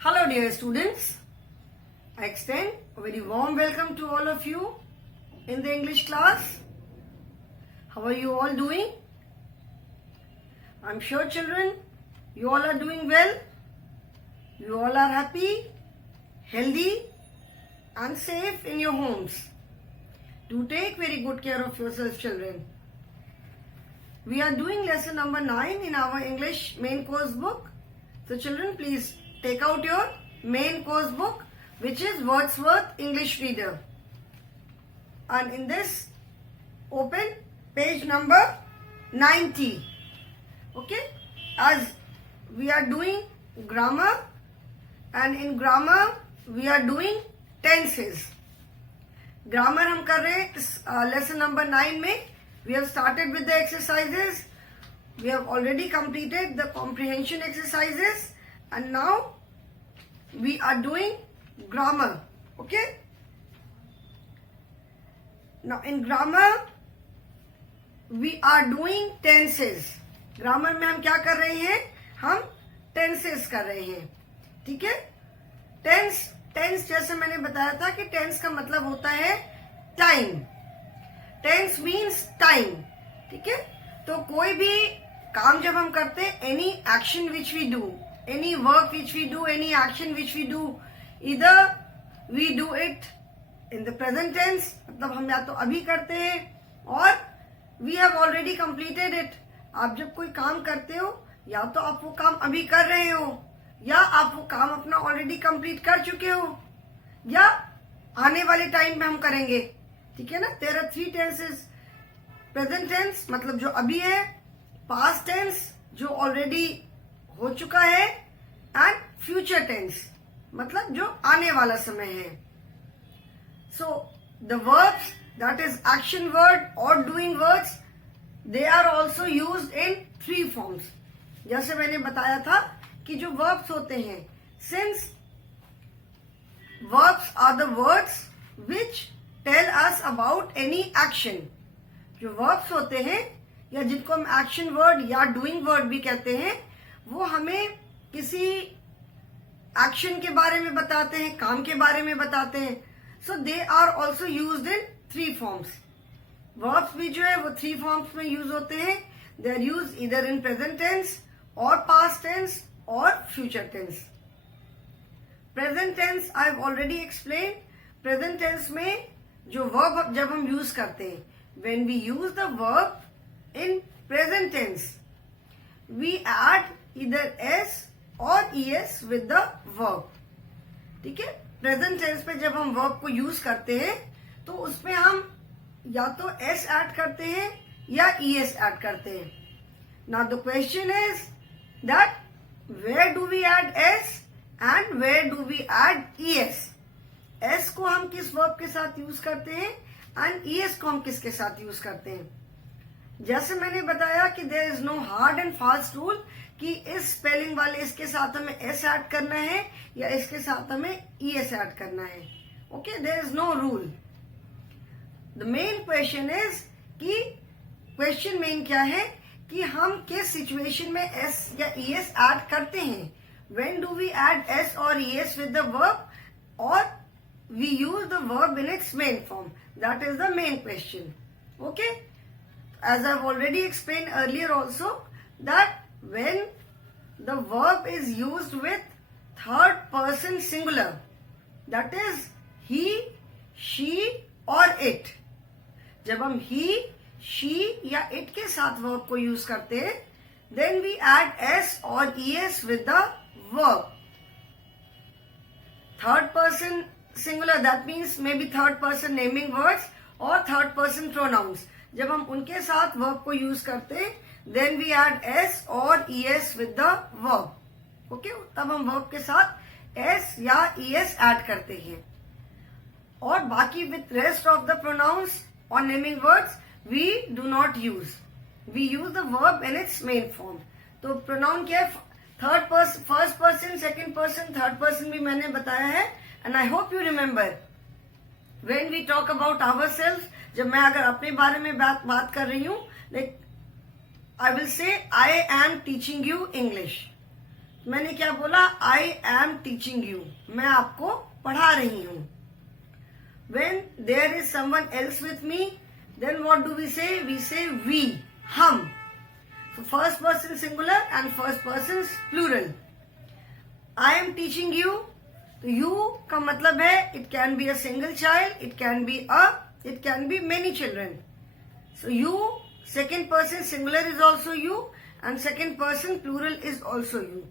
Hello dear students, I extend a very warm welcome to all of you in the English class. How are you all doing? I'm sure children, you all are doing well. You all are happy, healthy and safe in your homes. Do take very good care of yourselves children. We are doing lesson number 9 in our English main course book. So children, please take out your main course book, which is Wordsworth English Reader. And in this, open page number 90. Okay? As we are doing grammar, and in grammar, we are doing tenses. Grammar हम कर रहे हैं इस lesson number 9 में. We have started with the exercises. We have already completed the comprehension exercises. And now we are doing grammar. Okay? Now in grammar we are doing tenses. Grammar में हम क्या कर रहे हैं? हम tenses कर रहे हैं. ठीक है? Tense जैसे मैंने बताया था कि tense का मतलब होता है time. Tense means time. ठीक है? तो कोई भी काम जब हम करते हैं, any action which we do, any work which we do, any action which we do, either we do it in the present tense, मतलब हम या तो अभी करते हैं और we have already completed it. आप जब कोई काम करते हो या तो आप वो काम अभी कर रहे हो या आप वो काम अपना ऑलरेडी कंप्लीट कर चुके हो या आने वाले टाइम में हम करेंगे. ठीक है ना? There are 3 tenses. Present tense मतलब जो अभी है, पास्ट टेंस जो ऑलरेडी हो चुका है एंड फ्यूचर टेंस मतलब जो आने वाला समय है. So the verbs that is action word और doing words, they are also used in 3 forms. जैसे मैंने बताया था कि जो वर्ब्स होते हैं, since verbs are the words which tell us about any action. जो वर्ब्स होते हैं या जिनको हम एक्शन वर्ड या डूइंग वर्ड भी कहते हैं, वो हमें किसी एक्शन के बारे में बताते हैं, काम के बारे में बताते हैं. So they are also used in 3 forms. Verbs भी जो है वो 3 फॉर्म्स में यूज होते हैं. दे आर यूज इधर इन प्रेजेंट टेंस और पास्ट टेंस और future tense. Present tense I have already explain. Present tense में जो वर्ब जब हम यूज करते हैं, when we use the verb in present tense, we add either s और es with the verb. ठीक है? प्रेजेंट टेंस पे जब हम वर्ब को यूज करते हैं तो उसमें हम या तो s ऐड करते हैं या es ऐड करते हैं. Now the question is that where do we add s and where do we add es. s को हम किस वर्ब के साथ यूज करते हैं एंड es को हम किसके साथ यूज करते हैं. जैसे मैंने बताया कि there is no hard and fast rule कि इस स्पेलिंग वाले इसके साथ हमें एस ऐड करना है या इसके साथ हमें ईएस ऐड करना है. Okay, there is no rule. The main question is कि क्वेश्चन मेन क्या है कि हम किस सिचुएशन में एस या ईएस ऐड करते हैं. When do we add S और ईएस विद द वर्ब और we use the verb in its main form. That is the main question. Okay, as I've already explained earlier also, that when the verb is used with third person singular, that is he, she or it. जब हम he, she या it के साथ verb को use करते हैं, then we add s or es with the verb. Third person singular, that means maybe third person naming words or third person pronouns. जब हम उनके साथ वर्ब को यूज करते हैं, देन वी ऐड एस और ES with the verb. Okay, तब हम वर्ब के साथ एस या ईएस ऐड करते हैं. और बाकी with rest of the pronouns और naming words we do not use. We use the verb in its main form. तो प्रोनाउन क्या है? Third person, first person, second person, third person भी मैंने बताया है. And I hope you remember when we talk about ourself, जब मैं अगर अपने बारे में बात कर रही हूं, like I will say I am teaching you English. मैंने क्या बोला, आई एम टीचिंग यू, मैं आपको पढ़ा रही हूं. When there is someone else with me, then what do we say? We say we, हम. So first person singular and first person plural. I am teaching you. तो you का मतलब है it can be a single child, it can be many children. So you, second person singular is also you and second person plural is also you.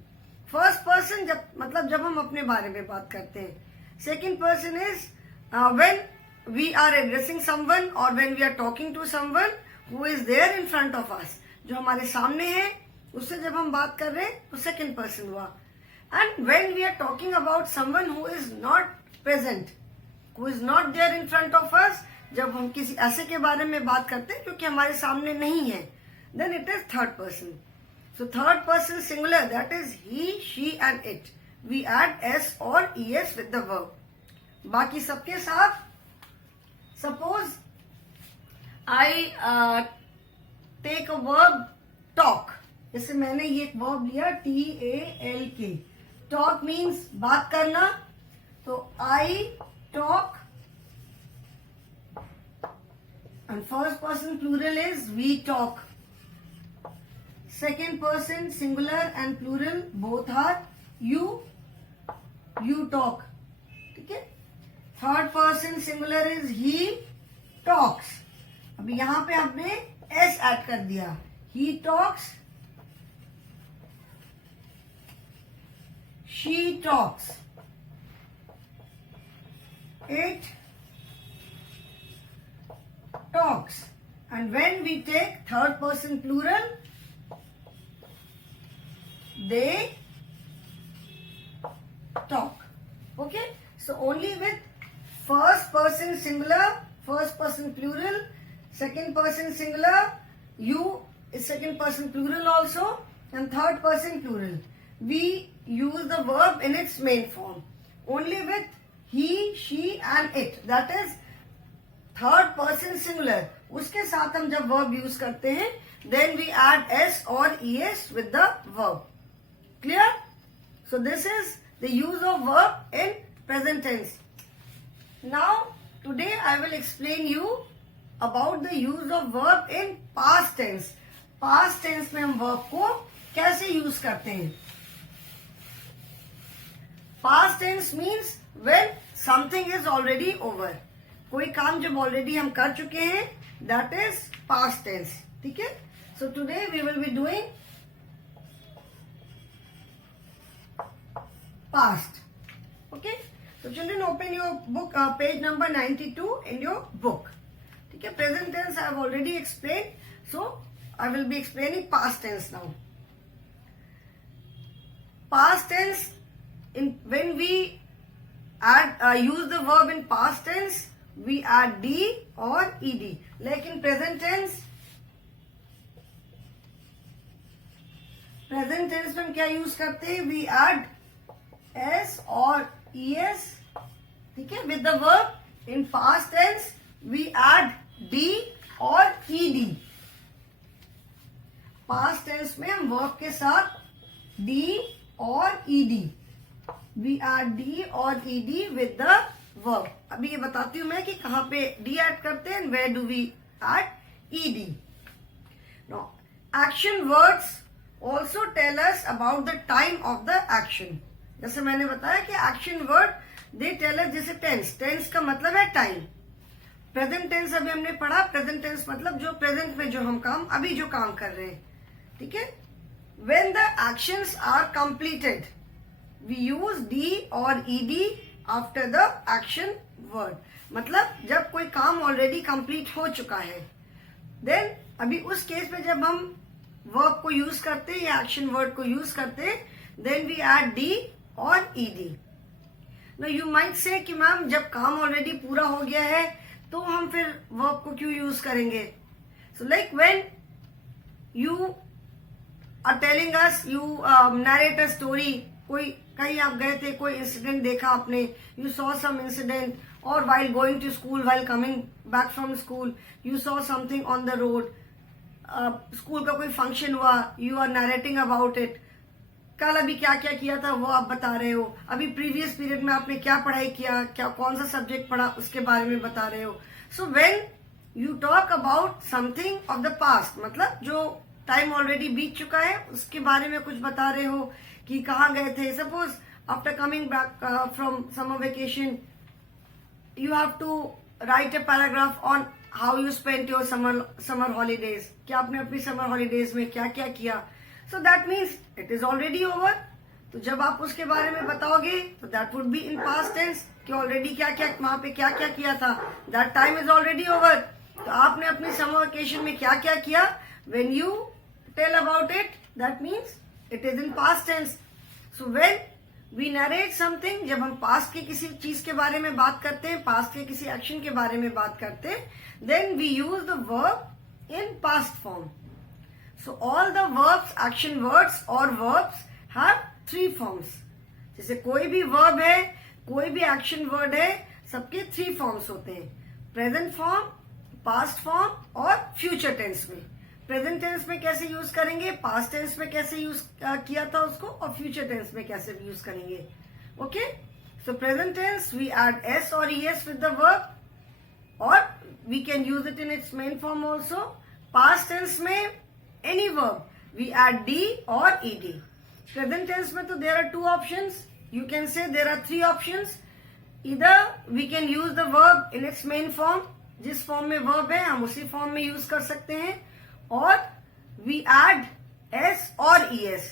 First person जब हम अपने बारे में बात करते हैं. Second person is when we are addressing someone or when we are talking to someone who is there in front of us. जो हमारे सामने है उससे जब हम बात कर रहे हैं तो second person हुआ. And when we are talking about someone who is not present, who is not there in front of us, जब हम किसी ऐसे के बारे में बात करते हैं जो कि हमारे सामने नहीं है, then it is third person. So third person singular, that is he, she and it. We add s or es with the verb. बाकी सबके साथ, suppose I take a verb talk. जैसे मैंने ये एक वर्ब लिया TALK. टॉक मीन्स बात करना. तो I talk and first person plural is we talk. Second person singular and plural both are you talk. ठीक है. Third person singular is he talks. अभी यहां पे हमने एस ऐड कर दिया. He talks, she talks, it talks. And when we take third person plural, they talk. Okay, so only with first person singular, first person plural, second person singular, you is second person plural also, and third person plural, we use the verb in its main form. Only with he, she and it, that is third person singular, उसके साथ हम जब verb use करते हैं, then we add s or es with the verb. Clear? So this is the use of verb in present tense. Now today I will explain you about the use of verb in past tense. Past tense में हम verb को कैसे use करते हैं. Past tense means when something is already over. कोई काम जब already हम कर चुके हैं, that is past tense. ठीक है. So today we will be doing past. Okay. So children, open your book, page number 92 in your book. ठीक है. Present tense I have already explained. So I will be explaining past tense now. Past tense, when we use the verb in past tense, we add d or ed. Like in present tense में हम क्या यूज करते हैं? We add s or es. ठीक है. With the verb. In past tense we add d or ed. past tense में हम verb के साथ d और ed. We add d और ed with the verb. अभी ये बताती हूं मैं कि कहां पे d ऐड करते हैं and where do we add ed. Now, action words also tell us about the time of the action. जैसे मैंने बताया कि action word they tell us, जैसे tense का मतलब है time. प्रेजेंट टेंस अभी हमने पढ़ा. प्रेजेंट टेंस मतलब जो प्रेजेंट में जो हम काम अभी जो काम कर रहे हैं. ठीक है. When the actions are completed, we use d or ed after the action word. मतलब जब कोई काम ऑलरेडी कंप्लीट हो चुका है, देन अभी उस केस में जब हम वर्ब को यूज करते हैं या एक्शन वर्ड को यूज करते हैं, देन वी ऐड डी और ED. Now you might say कि मैम जब काम ऑलरेडी पूरा हो गया है तो हम फिर वर्ब को क्यों यूज करेंगे? So like when you are telling us, you narrate a story. कोई कहीं आप गए थे, कोई इंसिडेंट देखा आपने, यू सॉ सम इंसिडेंट, और while going to school, while coming back from school, you saw something on the road. School का कोई फंक्शन हुआ, you are narrating about it. कल अभी क्या क्या किया था वो आप बता रहे हो, अभी प्रीवियस पीरियड में आपने क्या पढ़ाई किया, क्या कौन सा सब्जेक्ट पढ़ा उसके बारे में बता रहे हो. So when you talk about something of the past, मतलब जो टाइम ऑलरेडी बीत चुका है उसके बारे में कुछ बता रहे हो कि कहाँ गए थे. Suppose after coming back from summer vacation you have to write a paragraph on how you spent your summer holidays. क्या आपने अपनी summer holidays में क्या क्या किया. So that means it is already over. तो जब आप उसके बारे में बताओगे तो that would be in past tense कि already क्या क्या वहां पे क्या क्या किया था. That time is already over. तो आपने अपनी summer vacation में क्या क्या किया. When you tell about it, that means it is in past tense. So when we narrate something, जब हम पास्ट के किसी चीज के बारे में बात करते हैं, पास्ट के किसी एक्शन के बारे में बात करते हैं, then we use the verb in past form. So all the verbs, action words or verbs have 3 forms. जैसे कोई भी verb है, कोई भी action word है, सबके 3 forms होते हैं. प्रेजेंट फॉर्म, पास्ट फॉर्म और फ्यूचर टेंस में. प्रेजेंट टेंस में कैसे यूज करेंगे, पास्ट टेंस में कैसे यूज किया था उसको, और फ्यूचर टेंस में कैसे यूज करेंगे. Okay, so present tense we add S और ईएस विद द वर्ब, और we can use it in its main form also. Past tense में any verb we add D और ईडी. प्रेजेंट टेंस में तो there are 2 options, you can say there are 3 options. इधर we can use the verb in its main form, जिस form में verb है हम उसी फॉर्म में यूज कर सकते हैं, और वी एड एस और ईएस.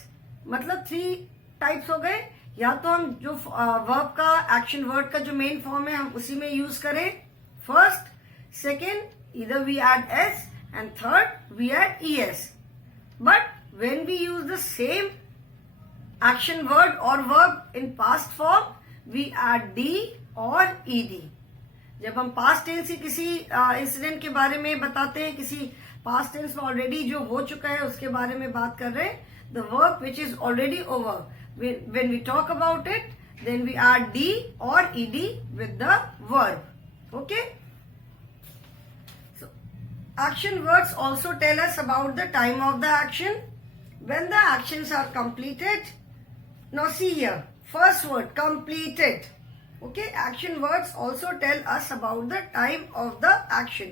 मतलब 3 टाइप्स हो गए. या तो हम जो वर्ब का, एक्शन वर्ड का जो मेन फॉर्म है हम उसी में यूज करें, फर्स्ट, सेकेंड इधर we add S, and third we add E S. But when we use the same action word और verb in past form we add D और ईडी. जब हम पास्ट टेंस से किसी इंसिडेंट के बारे में बताते हैं, किसी पास्ट टेंस में ऑलरेडी जो हो चुका है उसके बारे में बात कर रहे हैं, the verb which is already over, when we talk about it then we add D और E D with the verb. Okay, so action words also tell us about the time of the action, when the actions are completed. Now see here, first word completed. Okay, action words also tell us about the time of the action.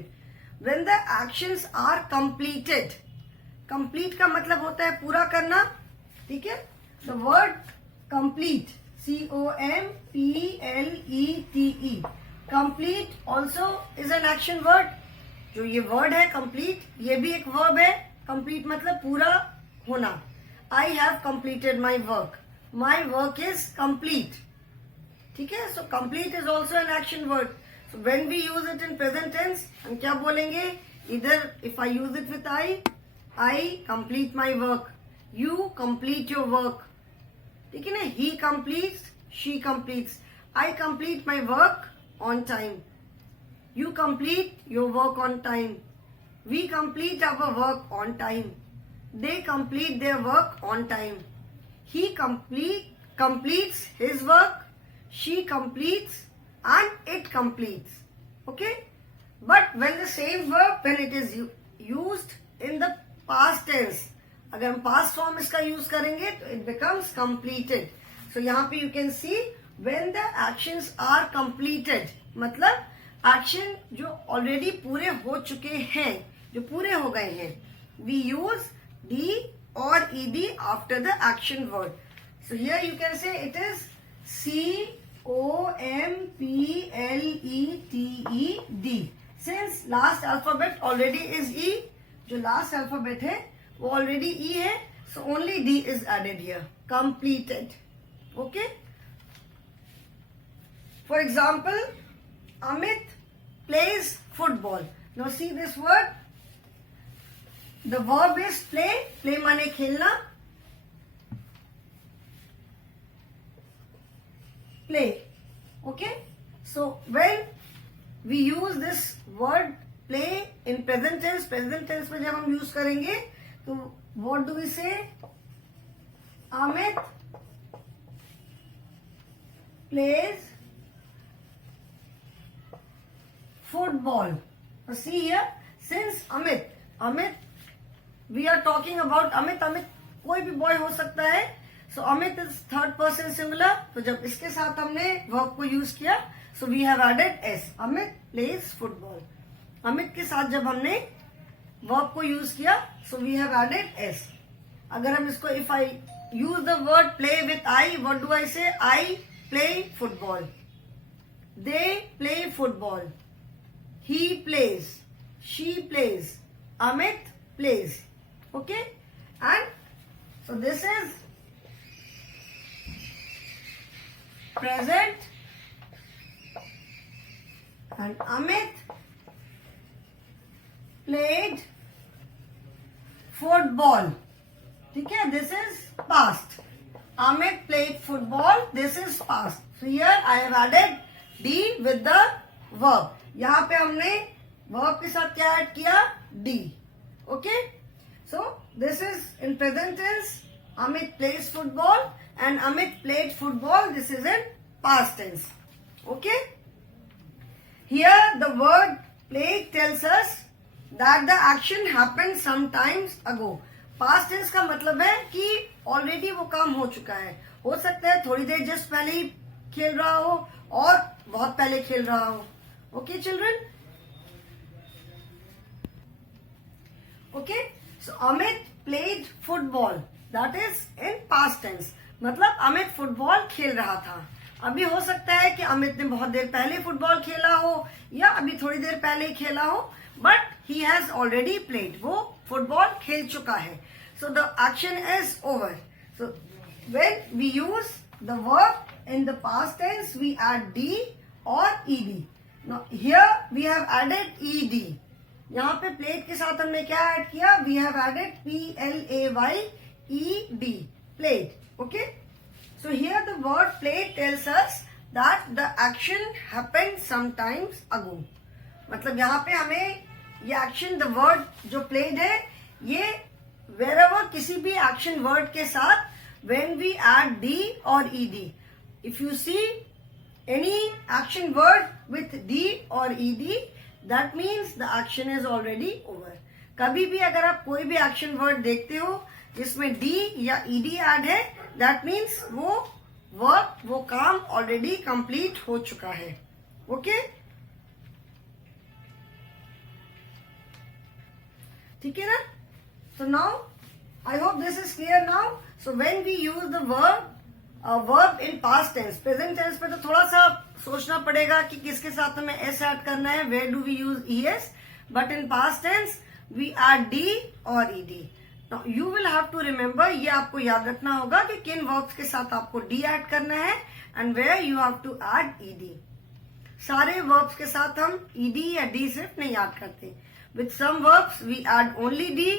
When the actions are completed, complete का मतलब होता है पूरा करना. ठीक है, the word complete, COMPLETE, complete also is an action word. जो ये word है complete, ये भी एक verb है. complete मतलब पूरा होना. I have completed my work. My work is complete. ठीक है, so complete is also an action word. So when we use it in present tense हम क्या बोलेंगे, इधर if I use it with I complete my work, you complete your work. ठीक है ना, he completes, she completes. I complete my work on time, you complete your work on time, we complete our work on time, they complete their work on time, he completes his work, she completes, and it completes. Okay, but when the same verb, when it is used in the past tense, अगर हम past form इसका use करेंगे तो it becomes completed. So यहाँ पे you can see when the actions are completed, मतलब action जो already पूरे हो चुके हैं, जो पूरे हो गए हैं, we use D or ED after the action word. So here you can say it is COMPLETED. Since last alphabet already is E, जो last alphabet है वो already E है, so only D is added here. Completed. Okay. For example, Amit plays football. Now see this word. The verb is play. Play माने खेलना. Play. Okay, so when we use this word play in present tense में जब हम यूज करेंगे तो what do we say? Amit plays football. Now see here, since Amit, we are talking about Amit. कोई भी बॉय हो सकता है. So Amit is third person singular, तो जब इसके साथ हमने वर्ब को यूज किया, so we have added S, Amit plays football. Amit के साथ जब हमने वर्ब को यूज किया, so we have added S. अगर हम इसको, if I use the word play with I, what do I say? I play football, they play football, he plays, she plays, Amit plays. Okay, and so this is present and Amit played football. ठीक है, this is past. Amit played football, this is past. So here I have added D with the verb. यहाँ पे हमने वर्ब के साथ क्या add किया? D. Okay, so this is in present tense, Amit plays football and Amit played football, this is in past tense. Okay, here the word play tells us that the action happened sometimes ago. Past tense का मतलब है कि ऑलरेडी वो काम हो चुका है। हो सकता है थोड़ी देर जस्ट पहले ही खेल रहा हो और बहुत पहले खेल रहा हो। Okay, children? Okay, so Amit played football. That is in past tense. मतलब अमित फुटबॉल खेल रहा था। अभी हो सकता है कि अमित ने बहुत देर पहले फुटबॉल खेला हो या अभी थोड़ी देर पहले ही खेला हो, but he has already played, वो फुटबॉल खेल चुका है। So the action is over. So when we use the verb in the past tense, we add D और E D. Now here we have added ed. यहाँ पे प्लेट के साथ हमने क्या ऐड किया? We have added PLAYED, played. Okay, so here the word played tells us that the action happened sometimes ago. मतलब यहाँ पे हमें ये एक्शन, द वर्ड जो प्लेड है, ये wherever किसी भी एक्शन वर्ड के साथ when we add D or ED, if you see any action word with D or ED, that means the action is already over. कभी भी अगर आप कोई भी एक्शन वर्ड देखते हो जिसमें D या ED ऐड है, that means वो वर्क, वो काम ऑलरेडी कंप्लीट हो चुका है। ओके, ठीक है ना? So now I hope this is clear now. So when we use the verb in past tense, present tense पे तो थोड़ा सा सोचना पड़ेगा कि किसके साथ हमें एस ऐड करना है, where do we use E S, but in past tense we add D और E D. You will have to remember, ये आपको याद रखना होगा कि किन वर्ब्स के साथ आपको डी ऐड करना है and where you have to add E D. सारे वर्ब्स के साथ हम ईडी या डी सिर्फ नहीं ऐड करते। With some verbs we add only D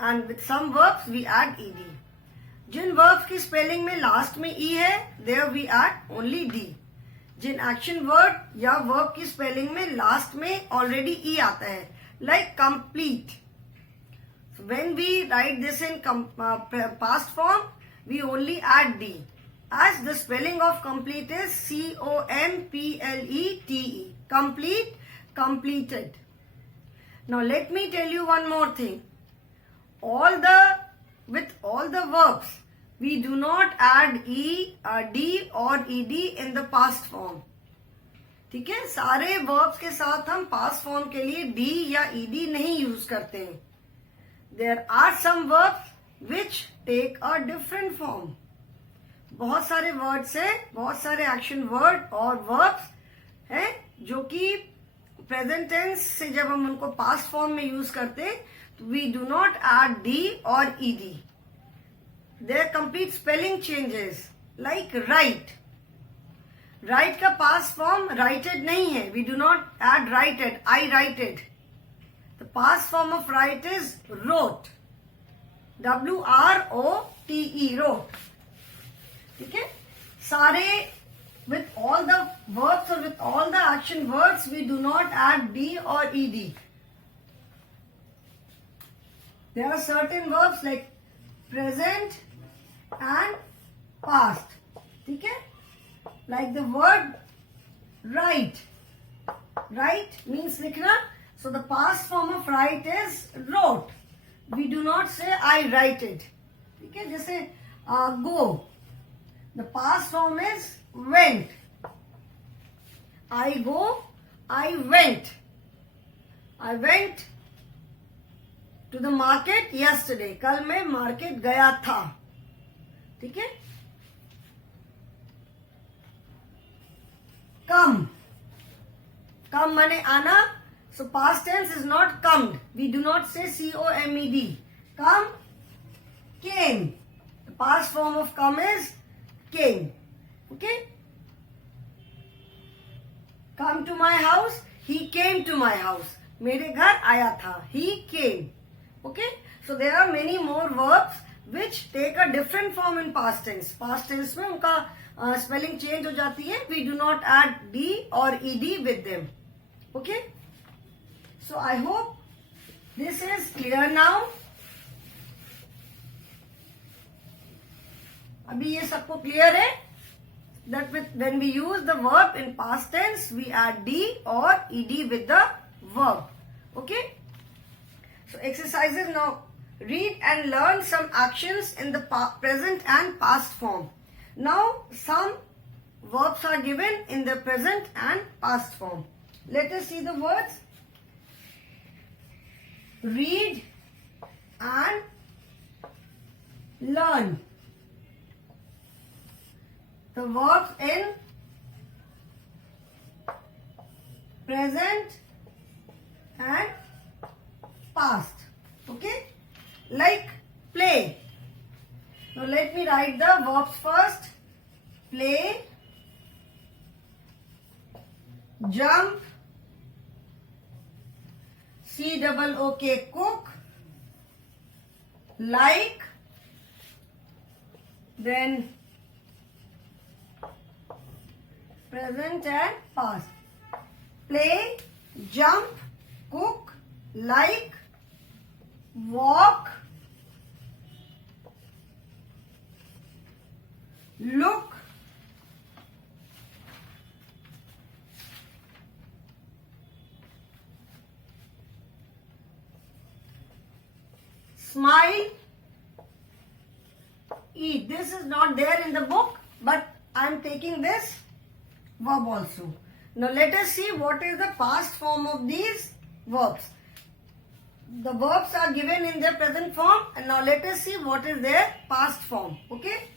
and with some verbs we add E D. जिन वर्ब्स की स्पेलिंग में लास्ट में ई है, there we add only D. जिन एक्शन वर्ड या वर्ब की स्पेलिंग में लास्ट में ऑलरेडी ई आता है, like complete, when we write this in past form, we only add D, as the spelling of complete is COMPLETE, complete, completed. Now let me tell you one more thing. With all the verbs, we do not add D or ED in the past form. ठीक है, सारे verbs के साथ हम past form के लिए D या ED नहीं यूज करते हैं। There are some verbs which take a different form. बहुत सारे words हैं, बहुत सारे action word और verbs हैं जो कि present tense से जब हम उनको past form में यूज करते हैं, we do not add D or ED. Their complete spelling changes, like write. Write का past form righted नहीं है. We do not add righted. I righted. The past form of write is wrote. WROTE, wrote. ठीक है? सारे with all the verbs or with all the action words, we do not add D or ED. There are certain verbs like present and past. ठीक है? Like the word write. Write means लिखना. So the past form of write is wrote. We do not say I write it. ठीक है? जैसे go. The past form is went. I go, I went. I went to the market yesterday. कल मैं मार्केट गया था. ठीक है. Come. Come माने आना. So past tense is not comed. We do not say C-O-M-E-D. Come, came. The past form of come is came. Okay. Come to my house. He came to my house. मेरे घर आया था. He came. Okay. So there are many more verbs which take a different form in past tense. Past tense में उनका spelling change हो जाती है. We do not add D or ED with them. Okay. So I hope this is clear now. अभी ये सबको clear है? That when we use the verb in past tense, we add D or ED with the verb. Okay? So exercises now. Read and learn some actions in the present and past form. Now some verbs are given in the present and past form. Let us see the words. Read and learn. The verbs in present and past. Okay? Like play. Now let me write the verbs first. Play, jump, C-O-O-K, cook, like, then present and past. Play, jump, cook, like, walk, look, smile, eat. This is not there in the book, but I am taking this verb also. Now let us see what is the past form of these verbs. The verbs are given in their present form, and now let us see what is their past form. Okay?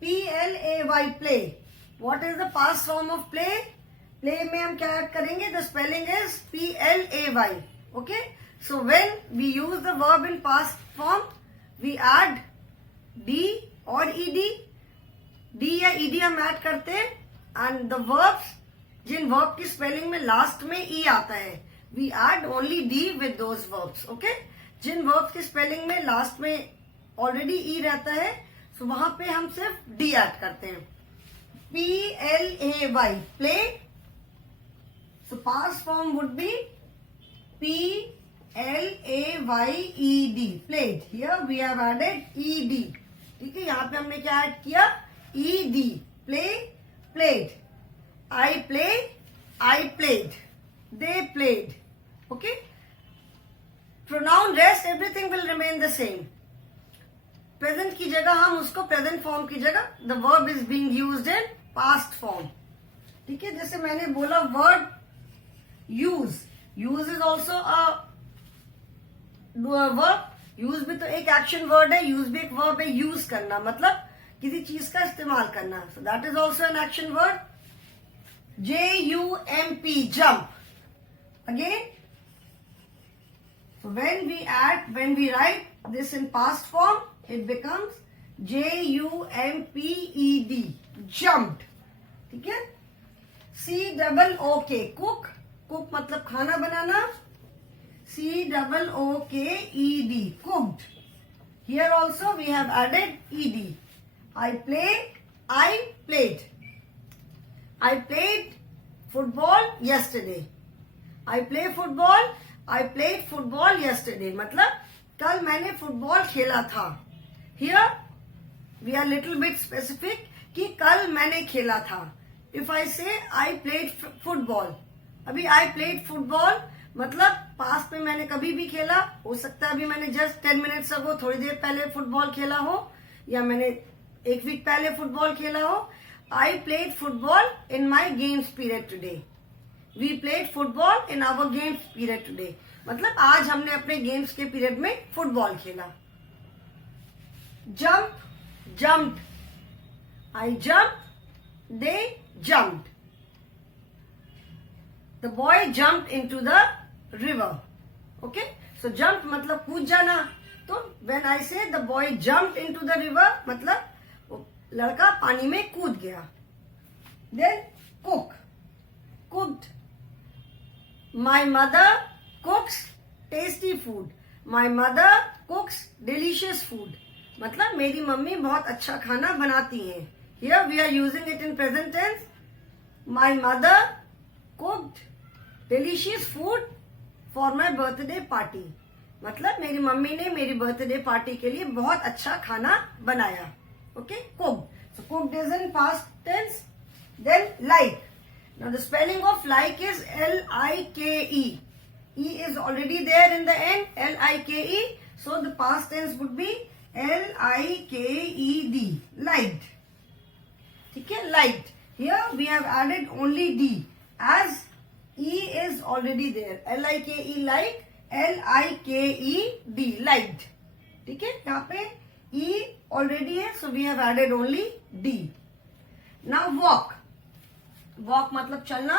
P-L-A-Y, play. What is the past form of play? Play में हम क्या ऐड करेंगे? The spelling is P-L-A-Y. Okay? So when we use the verb in past form, we add D or ED. D या ED हम ऐड करते हैं, and the verbs, जिन verb की spelling में last में E आता है, we add only D with those verbs. Okay? जिन verbs की spelling में last में already E रहता है, so वहां पे हम सिर्फ D ऐड करते हैं. P-L-A-Y, play. So past form would be P-L-A-Y-E-D, played. Here we have added E-D. ठीक है, यहाँ पे हमने क्या ऐड किया? E-D, play, played. I play, I played. They played. Okay? Pronoun rest, everything will remain the same. Present की जगह हम उसको present form की जगह, the verb is being used in past form. ठीक है, जैसे मैंने बोला word use. Use is also a verb. Use भी तो एक action word है. Use भी एक verb है. Use करना मतलब किसी चीज का इस्तेमाल करना. So that is also an action word. J-U-M-P, jump. Again. So when we write this in past form, it becomes J-U-M-P-E-D, jumped. ठीक है? C-O-O-K, cook. Cook मतलब खाना बनाना. C-O-O-K-E-D, cooked. Here also we have added E-D. I played, I played. I played football yesterday. I play football, I played football yesterday. मतलब कल मैंने फुटबॉल खेला था. Here we are little bit specific कि कल मैंने खेला था. If I say I played football, अभी I played football मतलब पास्ट में मैंने कभी भी खेला. हो सकता है अभी मैंने जस्ट 10 minutes ago थोड़ी देर पहले फुटबॉल खेला हो, या मैंने एक वीक पहले फुटबॉल खेला हो, I played football in my games period today, we played football in our games period today, मतलब आज हमने अपने गेम्स के पीरियड में फुटबॉल खेला। Jump, jumped, I jump, they jumped, the boy jumped into the river. Okay, so jump मतलब कूद जाना, तो when I say the boy jumped into the river मतलब वो लड़का पानी में कूद गया। Then cook, cooked, my mother cooks tasty food, my mother cooks delicious food, मतलब मेरी मम्मी बहुत अच्छा खाना बनाती हैं। Here we are using it in present tense. My mother cooked delicious food for my birthday party, मतलब मेरी मम्मी ने मेरी बर्थडे पार्टी के लिए बहुत अच्छा खाना बनाया। Okay, cooked, so cooked is in past tense. Then like, now the spelling of like is L-I-K-E. E is already there in the end, L-I-K-E, so the past tense would be L-I-K-E-D, liked. ठीक है, liked. Here we have added only D as E is already there. L-I-K-E like, L-I-K-E-D liked. ठीक है, यहाँ पे E already है, so we have added only D. Now walk. Walk मतलब चलना,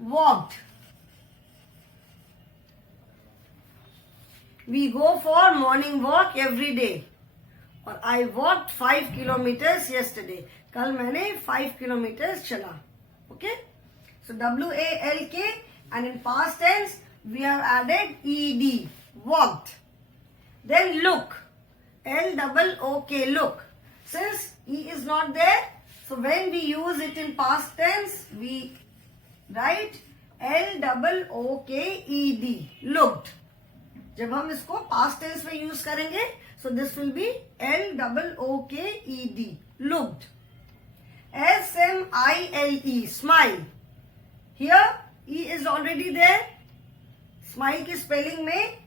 walked, we go for morning walk every day, और I walked 5 kilometres yesterday, कल मैंने 5 किलोमीटर्स चला। ओके, सो WALK, and in past tense we have added ED, walked. Then look, LOOK, look, since E is not there, so when we use it in past tense, we write LOOKED, looked. जब हम इसको past tense में use करेंगे, so this will be LOOKED, looked. SMILE, smile. Here E is already there. Smile की spelling में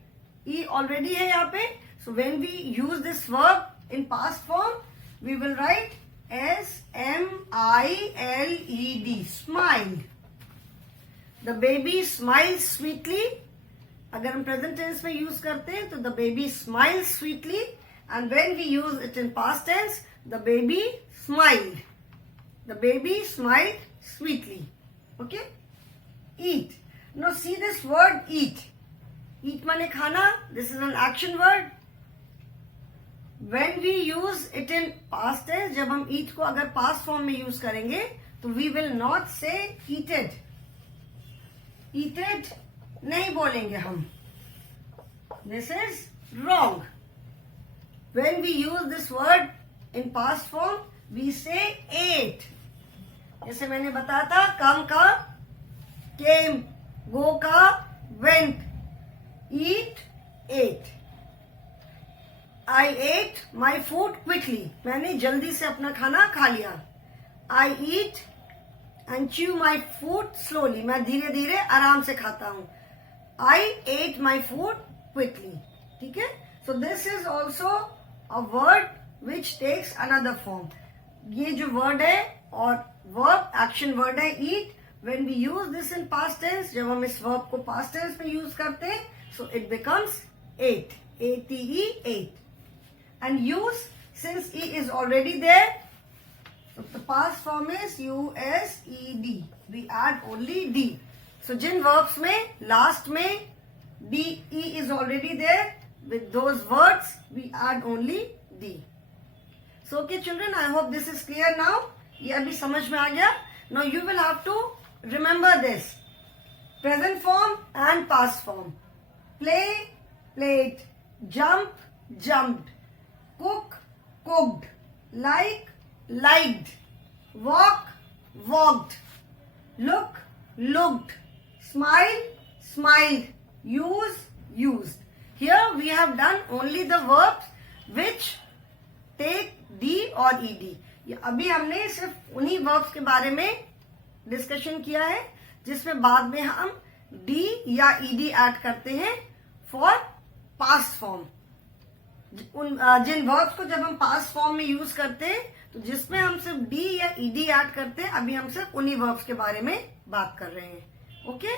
E already है यहाँ पे. So when we use this verb in past form, we will write SMILED, smiled. The baby smiles sweetly. अगर हम present tense में यूज करते हैं तो the baby smiles sweetly, and when we use it in past tense, the baby smiled. The baby smiled sweetly. Okay? Eat. Now see this word eat. Eat माने खाना. This is an action word. When we use it in past tense, जब हम eat को अगर past form में use करेंगे तो we will not say eated. Eated नहीं बोलेंगे हम. This is wrong. When we use this word in past form, we say ate. जैसे मैंने बताया था, come का came, go का went, eat, ate. I ate my food quickly. मैंने जल्दी से अपना खाना खा लिया. I eat and chew my food slowly. मैं धीरे धीरे आराम से खाता हूँ. I ate my food quickly. ठीक है? So this is also a word which takes another form. ये जो word है और verb action word है eat. When we use this in past tense, जब हम इस verb को past tense में use करते हैं, so it becomes ate. A-T-E, ate. And use, since E is already there, so the past form is U-S-E-D. We add only D. So जिन verbs में last में D, E is already there, with those words we add only D. So okay children, I hope this is clear now. ये अभी समझ में आ गया. Now you will have to remember this. Present form and past form. Play, played. Jump, jumped. Cook, cooked. Like, liked. Walk, walked. Look, looked. Smile, smiled. Use, used. Here we have done only the verbs which take D or ED. अभी हमने सिर्फ उन्हीं verbs के बारे में डिस्कशन किया है जिसमें बाद में हम D या ED ऐड करते हैं फॉर पास्ट फॉर्म. जिन वर्ब्स को जब हम पास्ट फॉर्म में यूज करते हैं तो जिसमें हम सिर्फ डी या ईडी ऐड करते हैं, अभी हम सिर्फ उन्हीं वर्ब्स के बारे में बात कर रहे हैं। ओके,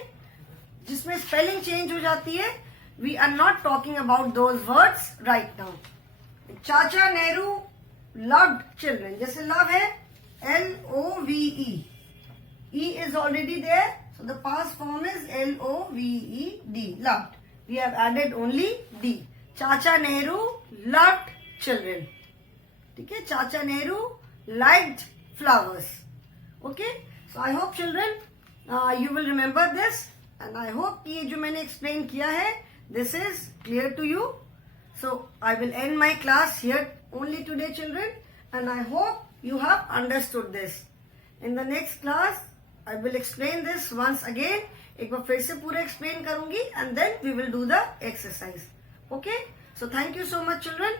जिसमें स्पेलिंग चेंज हो जाती है, we are not talking about those words right now. Chacha Nehru loved children, जैसे लव है LOVE, E is already there, so the past form is LOVED, loved. We have added only D. Chacha Nehru loved children. ठीक है, Chacha Nehru liked flowers. Okay, so I hope children you will remember this, and I hope ये जो मैंने explain किया है, this is clear to you. So I will end my class here only today, children, and I hope you have understood this. In the next class I will explain this once again. एक बार फिर से पूरा explain करूंगी and then we will do the exercise. Okay? So thank you so much children.